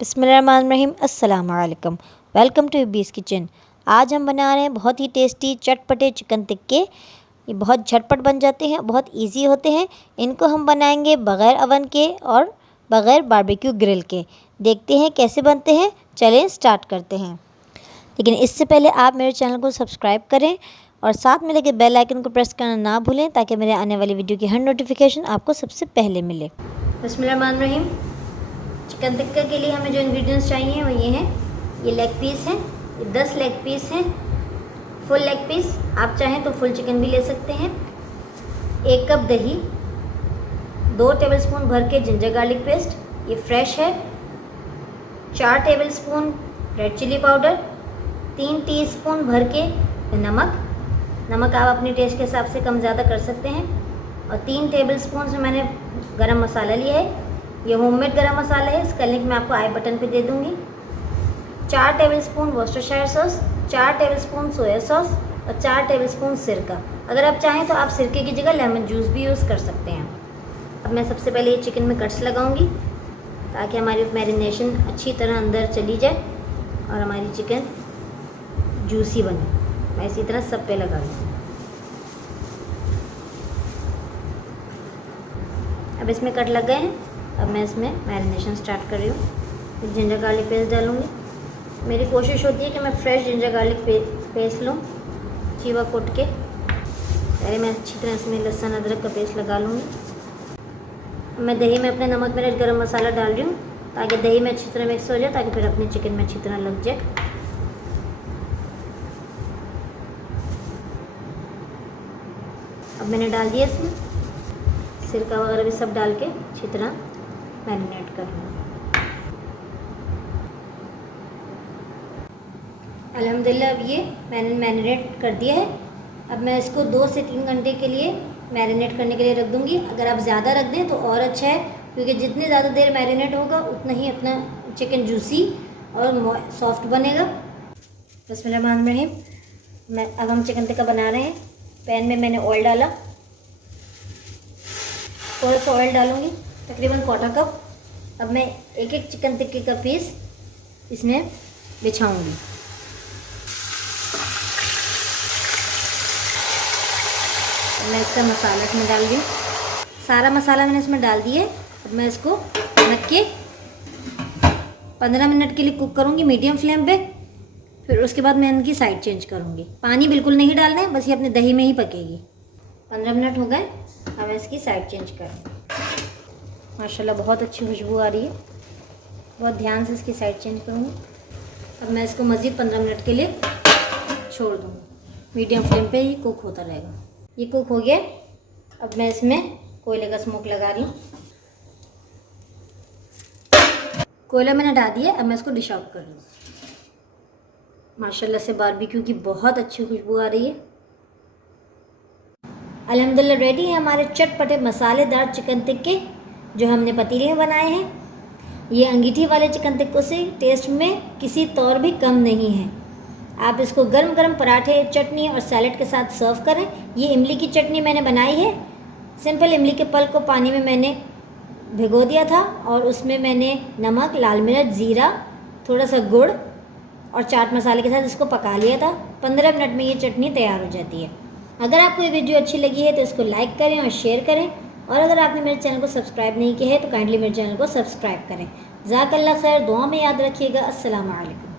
बिस्मिल्लाहिर्रहमानिर्रहीम। अस्सलाम वालेकुम। वेलकम टू बीस किचन। आज हम बना रहे हैं बहुत ही टेस्टी चटपटे चिकन टिक्के। ये बहुत झटपट बन जाते हैं, बहुत इजी होते हैं। इनको हम बनाएंगे बग़ैर अवन के और बग़ैर बारबेक्यू ग्रिल के। देखते हैं कैसे बनते हैं। चलें स्टार्ट करते हैं। लेकिन इससे पहले आप मेरे चैनल को सब्सक्राइब करें और साथ में लगे बेल आइकन को प्रेस करना ना भूलें, ताकि मेरे आने वाली वीडियो की हर नोटिफिकेशन आपको सबसे पहले मिले। बिस्मिल्लाहिर्रहमानिर्रहीम। चिकन टिक्का के लिए हमें जो इंग्रेडिएंट्स चाहिए वो ये हैं। ये लेग पीस हैं, ये 10 लेग पीस हैं, फुल लेग पीस। आप चाहें तो फुल चिकन भी ले सकते हैं। 1 कप दही, 2 टेबलस्पून भर के जिंजर गार्लिक पेस्ट, ये फ्रेश है। 4 tablespoon red chilli powder, 3 teaspoon भर के नमक आप अपने टेस्ट के हिसाब से कम ज़्यादा कर सकते हैं। और 3 टेबलस्पून से मैंने गरम मसाला लिया है। ये होममेड गरम मसाला है, इसका लिंक मैं आपको आई बटन पे दे दूँगी। 4 tablespoon Worcestershire sauce, 4 tablespoon soya sauce और 4 टेबलस्पून सिरका। अगर आप चाहें तो आप सिरके की जगह लेमन जूस भी यूज़ कर सकते हैं। अब मैं सबसे पहले ये चिकन में कट्स लगाऊंगी, ताकि हमारी मैरिनेशन अच्छी तरह अंदर चली जाए और हमारी चिकन जूसी बने। मैं इसी तरह सब पे लगा लूँगी। अब इसमें कट लग गए हैं। अब मैं इसमें मैरिनेशन स्टार्ट कर रही हूँ। जिंजर गार्लिक पेस्ट डालूँगी। मेरी कोशिश होती है कि मैं फ्रेश जिंजर गार्लिक पेस्ट लूँ, चीवा कूट के। पहले मैं अच्छी तरह इसमें लहसुन अदरक का पेस्ट लगा लूँगी। मैं दही में अपने नमक मिर्च गरम मसाला डाल रही हूँ, ताकि दही में अच्छी तरह मिक्स हो जाए, ताकि फिर अपने चिकन में अच्छी तरह लग जाए। अब मैंने डाल दिया इसमें सिरका वगैरह भी सब डाल के अच्छी तरह मैरिनेट कर लूँ। अल्हम्दुलिल्लाह अब ये मैंने मैरिनेट कर दिया है। अब मैं इसको 2 से 3 घंटे के लिए मैरिनेट करने के लिए रख दूँगी। अगर आप ज़्यादा रख दें तो और अच्छा है, क्योंकि जितनी ज़्यादा देर मैरिनेट होगा उतना ही अपना चिकन जूसी और सॉफ्ट बनेगा। बिस्मिल्लाहिर्रहमानिर्रहीम। अब हम चिकन टिक्का बना रहे हैं। पैन में मैंने ऑयल डाला, थोड़ा सा ऑयल डालूँगी, तकरीबन 1/4 कप। अब मैं एक चिकन टिक्के का पीस इसमें बिछाऊंगी। मैं इसका मसाला इसमें डाल रही हूँ। सारा मसाला मैंने इसमें डाल दिया है। अब मैं इसको ढक के 15 मिनट के लिए कुक करूँगी मीडियम फ्लेम पे। फिर उसके बाद मैं इनकी साइड चेंज करूँगी। पानी बिल्कुल नहीं डालना है, बस ये अपने दही में ही पकेगी। 15 मिनट हो गए। अब मैं इसकी साइड चेंज करूँगी। माशाल्लाह बहुत अच्छी खुशबू आ रही है। बहुत ध्यान से इसकी साइड चेंज करूँगी। अब मैं इसको मज़ीद 15 मिनट के लिए छोड़ दूँगी। मीडियम फ्लेम पे ही कुक होता रहेगा। ये कुक हो गया। अब मैं इसमें कोयले का स्मोक लगा रही हूँ। कोयला मैंने डाल दिया। अब मैं इसको डिश आउट कर लूँ। माशाल्लाह से बारबेक्यू की बहुत अच्छी खुशबू आ रही है। अल्हम्दुलिल्लाह रेडी है हमारे चटपटे मसालेदार चिकन टिक्के, जो हमने पतीले में बनाए हैं। ये अंगीठी वाले चिकन टिक्कों से टेस्ट में किसी तौर भी कम नहीं है। आप इसको गरम गरम पराठे, चटनी और सैलेड के साथ सर्व करें। ये इमली की चटनी मैंने बनाई है। सिंपल इमली के पल्प को पानी में मैंने भिगो दिया था और उसमें मैंने नमक, लाल मिर्च, ज़ीरा, थोड़ा सा गुड़ और चाट मसाले के साथ इसको पका लिया था। 15 मिनट में ये चटनी तैयार हो जाती है। अगर आपको ये वीडियो अच्छी लगी है तो इसको लाइक करें और शेयर करें। और अगर आपने मेरे चैनल को सब्सक्राइब नहीं किया है तो काइंडली मेरे चैनल को सब्सक्राइब करें। ज़ाकल्लाह खैर। दुआ में याद रखिएगा। अस्सलाम वालेकुम।